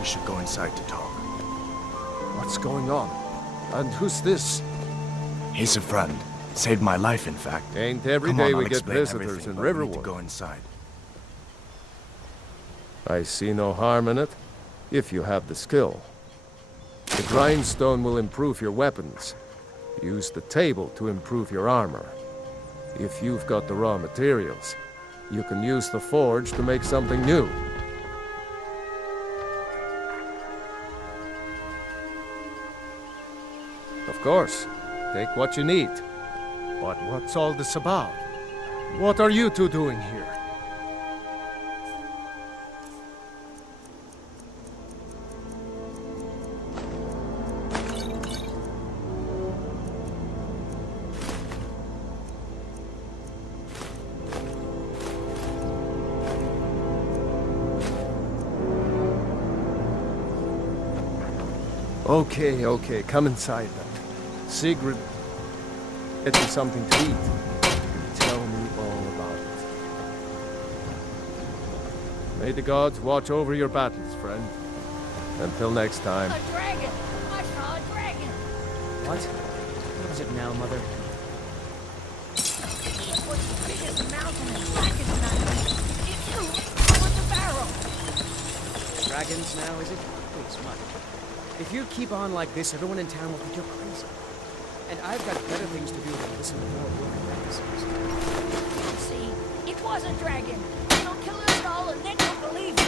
We should go inside to talk. What's going on? And who's this? He's a friend. Saved my life, in fact. Ain't every Come day on, we I'll get explain visitors everything, in but we need Riverwood. to go inside. I see no harm in it, if you have the skill. The grindstone will improve your weapons. Use the table to improve your armor. If you've got the raw materials, you can use the forge to make something new. Of course, take what you need. But what's all this about? What are you two doing here? Okay, come inside then. Sigrid, get me something to eat. Tell me all about it. May the gods watch over your battles, friend. Until next time. A dragon! I saw a dragon! What? What is it now, Mother? It was as big as a mountain and black as night. It flew with the barrel. Dragons now, is it? Please, Mother. If you keep on like this, everyone in town will think you're crazy. And I've got better things to do than listen to more broken fantasies. See, it was a dragon. It'll kill us all and then you'll believe it.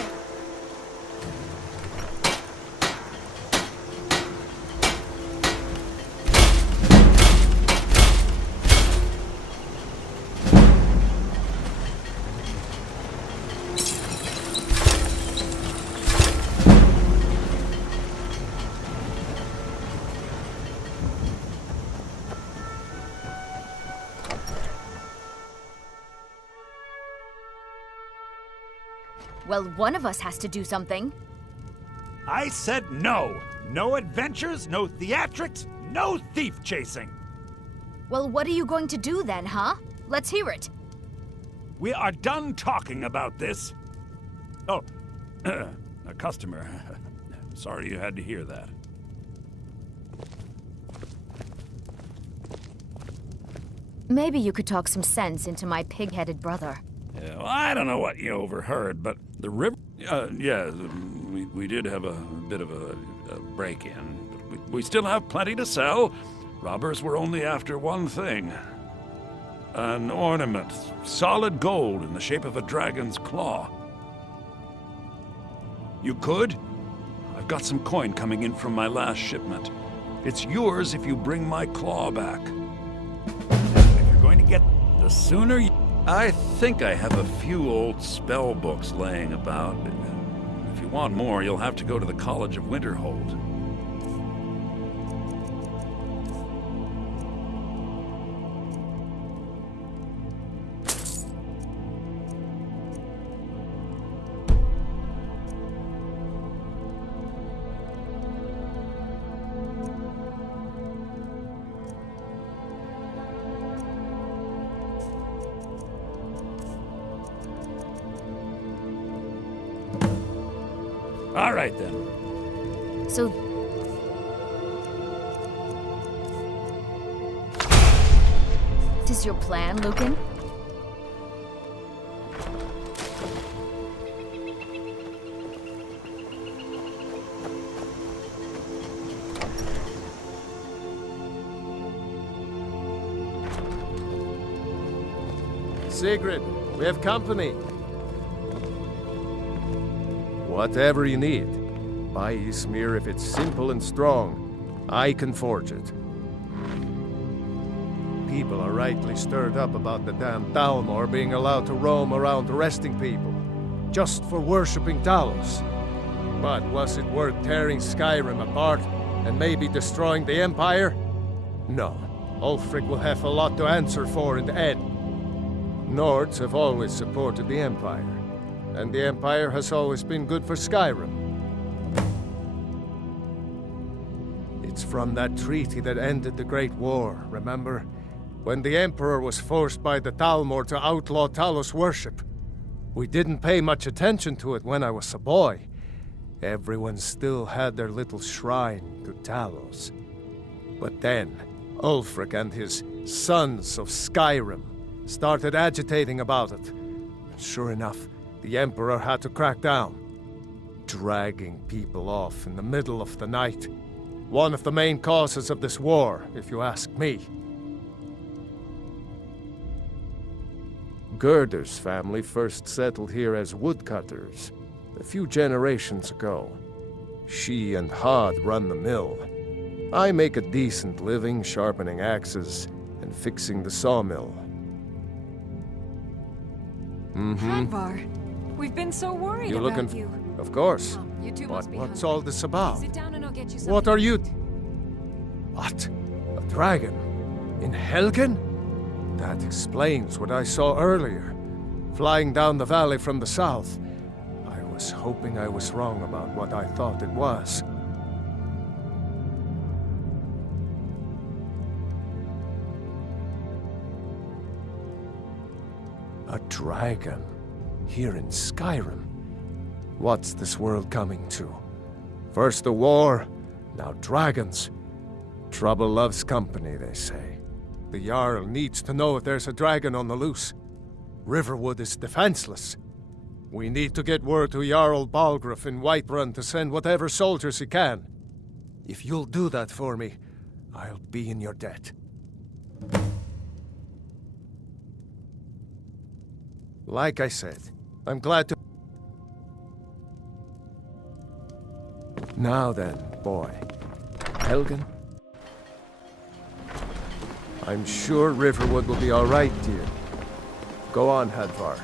Well, one of us has to do something. I said no! No adventures, no theatrics, no thief chasing! Well, what are you going to do then, huh? Let's hear it. We are done talking about this. Oh, a customer. Sorry you had to hear that. Maybe you could talk some sense into my pig-headed brother. Yeah, well, I don't know what you overheard, but the river... yeah, we did have a bit of a break-in. But we still have plenty to sell. Robbers were only after one thing. An ornament, solid gold in the shape of a dragon's claw. You could? I've got some coin coming in from my last shipment. It's yours if you bring my claw back. If you're going to get... the sooner you... I think I have a few old spell books laying about. If you want more, you'll have to go to the College of Winterhold. All right, then. So... this is your plan, Lucan? Sigrid, we have company. Whatever you need. Buy Ysmir if it's simple and strong. I can forge it. People are rightly stirred up about the damn Dalmor being allowed to roam around arresting people, just for worshipping Talos. But was it worth tearing Skyrim apart and maybe destroying the Empire? No. Ulfric will have a lot to answer for in the end. Nords have always supported the Empire. And the Empire has always been good for Skyrim. It's from that treaty that ended the Great War, remember? When the Emperor was forced by the Dalmor to outlaw Talos worship. We didn't pay much attention to it when I was a boy. everyone still had their little shrine to Talos. But then, Ulfric and his sons of Skyrim started agitating about it. And sure enough, the Emperor had to crack down, dragging people off in the middle of the night. One of the main causes of this war, if you ask me. Gerder's family first settled here as woodcutters a few generations ago. She and Hod run the mill. I make a decent living sharpening axes and fixing the sawmill. Hadvar, we've been so worried You about looking? you. Of course. You two But must be what's hungry. all this about? Sit down and I'll get you What something are to you? eat. What? A dragon? In Helgen? That explains what I saw earlier, flying down the valley from the south. I was hoping I was wrong about what I thought it was. A dragon? Here in Skyrim? What's this world coming to? First the war, now dragons. Trouble loves company, they say. The Jarl needs to know if there's a dragon on the loose. Riverwood is defenseless. We need to get word to Jarl Balgruuf in Whiterun to send whatever soldiers he can. If you'll do that for me, I'll be in your debt. Like I said, I'm glad to... Now then, boy. Helgen? I'm sure Riverwood will be all right, dear. Go on, Hadvar.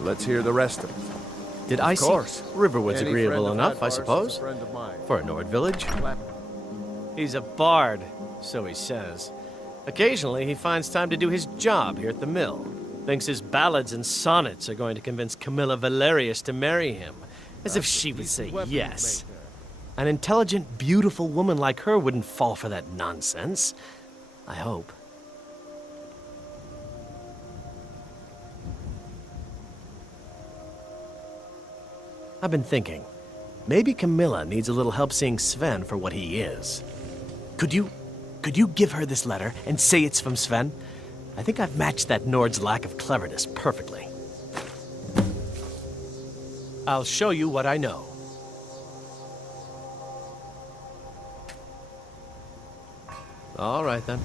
Let's hear the rest of it. Did I see? Of course. Riverwood's Any agreeable friend of enough, I Hadvar's is a suppose. friend of mine. For a Nord village. Clap. He's a bard, so he says. Occasionally, he finds time to do his job here at the mill. Thinks his ballads and sonnets are going to convince Camilla Valerius to marry him. As if she would say yes. An intelligent, beautiful woman like her wouldn't fall for that nonsense. I hope. I've been thinking. Maybe Camilla needs a little help seeing Sven for what he is. Could you give her this letter and say it's from Sven? I think I've matched that Nord's lack of cleverness perfectly. I'll show you what I know. All right, then.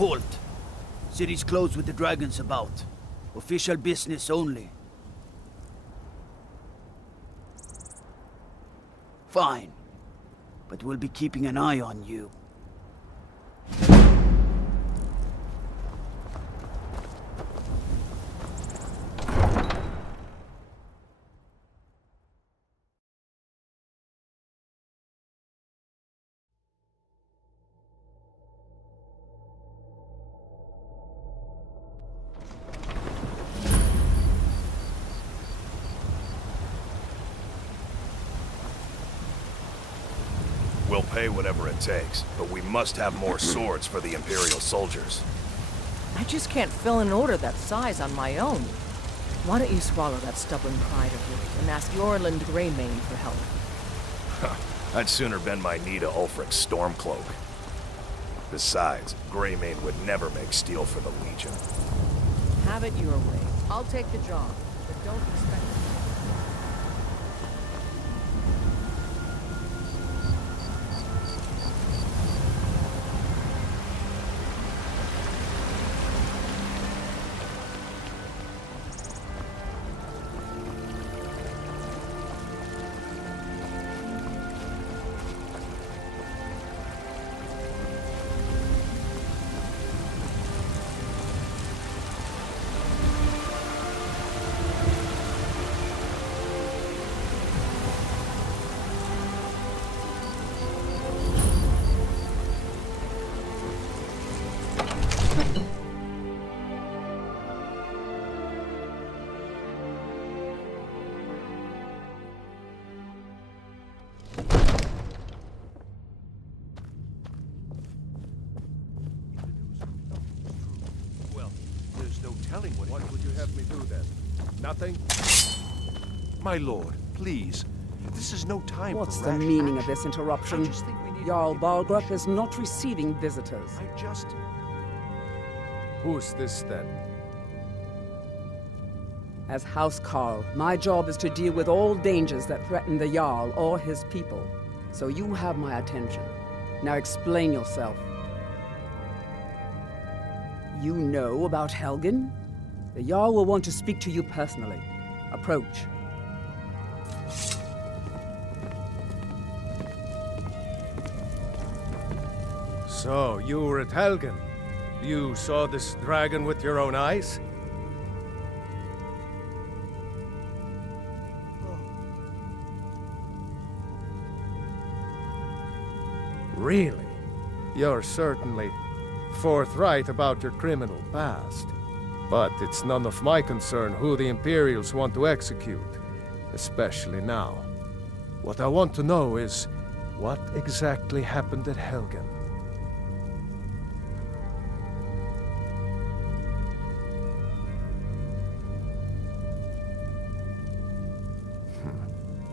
Halt! City's closed with the dragons about. Official business only. Fine. But we'll be keeping an eye on you. We'll pay whatever it takes, but we must have more swords for the Imperial soldiers. I just can't fill an order that size on my own. Why don't you swallow that stubborn pride of yours and ask Yorland Greymane for help? I'd sooner bend my knee to Ulfric's Stormcloak. Besides, Greymane would never make steel for the Legion. Have it your way. I'll take the job, but don't expect it. Telling what would you have me do then? Nothing? My lord, please. This is no time What's for the rash meaning action. of this interruption? I just think we need Jarl to- Balgruuf is not receiving visitors. Who's this then? As House Carl, my job is to deal with all dangers that threaten the Jarl or his people. So you have my attention. Now explain yourself. You know about Helgen? The Jarl will want to speak to you personally. Approach. So, you were at Helgen. You saw this dragon with your own eyes? Really? You're certainly forthright about your criminal past. But it's none of my concern who the Imperials want to execute, especially now. What I want to know is, what exactly happened at Helgen?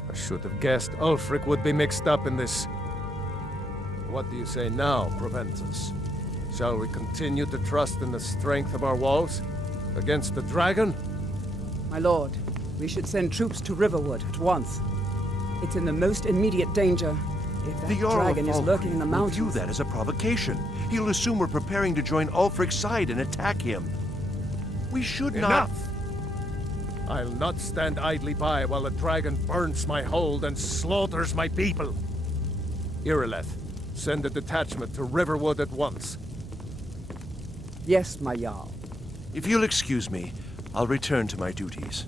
I should have guessed Ulfric would be mixed up in this. What do you say now, Proventus? Shall we continue to trust in the strength of our walls? Against the dragon? My lord, we should send troops to Riverwood at once. It's in the most immediate danger. If that The Jarl dragon of is lurking in the Falkreath will mountains... view that as a provocation. He'll assume we're preparing to join Ulfric's side and attack him. We should not... Enough! I'll not stand idly by while the dragon burns my hold and slaughters my people. Irileth, send a detachment to Riverwood at once. Yes, my Jarl. If you'll excuse me, I'll return to my duties.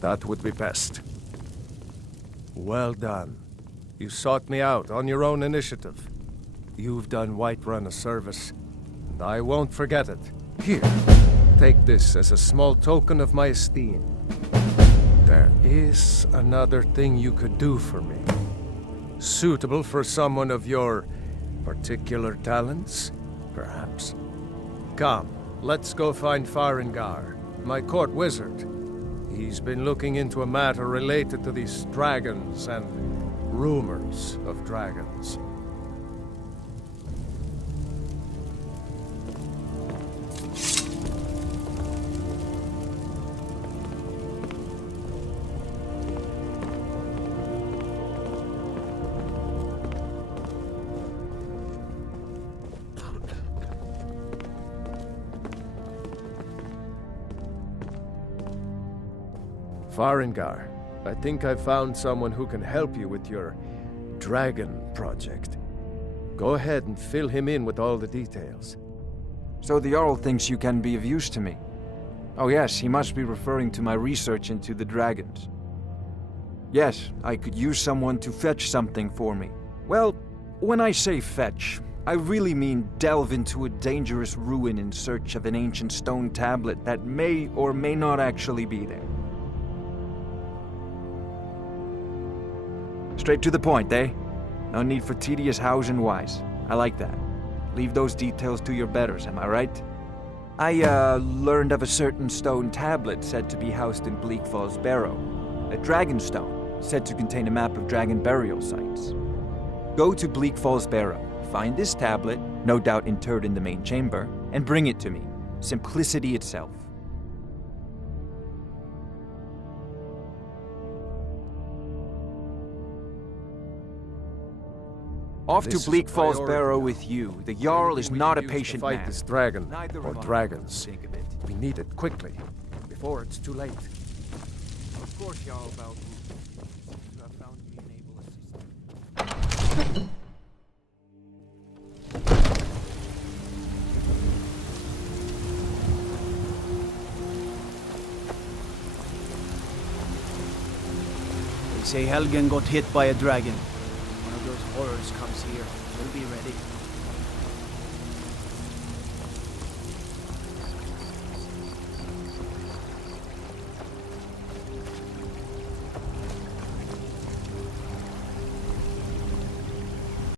That would be best. Well done. You sought me out on your own initiative. You've done Whiterun a service, and I won't forget it. Here, take this as a small token of my esteem. There is another thing you could do for me. Suitable for someone of your particular talents, perhaps. Come, let's go find Farengar, my court wizard. He's been looking into a matter related to these dragons and rumors of dragons. Farengar, I think I found someone who can help you with your dragon project. Go ahead and fill him in with all the details. So the Jarl thinks you can be of use to me. Oh yes, he must be referring to my research into the dragons. Yes, I could use someone to fetch something for me. Well, when I say fetch, I really mean delve into a dangerous ruin in search of an ancient stone tablet that may or may not actually be there. Straight to the point, eh? No need for tedious hows and whys. I like that. Leave those details to your betters, am I right? I, learned of a certain stone tablet said to be housed in Bleak Falls Barrow. A dragon stone, said to contain a map of dragon burial sites. Go to Bleak Falls Barrow, find this tablet, no doubt interred in the main chamber, and bring it to me. Simplicity itself. Off to Bleak Falls Barrow with you. The Jarl is not a patient man. Fight this dragon, or dragons. We need it quickly, before it's too late. Of course, Jarl Baldur. You have found me an able assistant. They say Helgen got hit by a dragon. One of those horrors comes here. We'll be ready.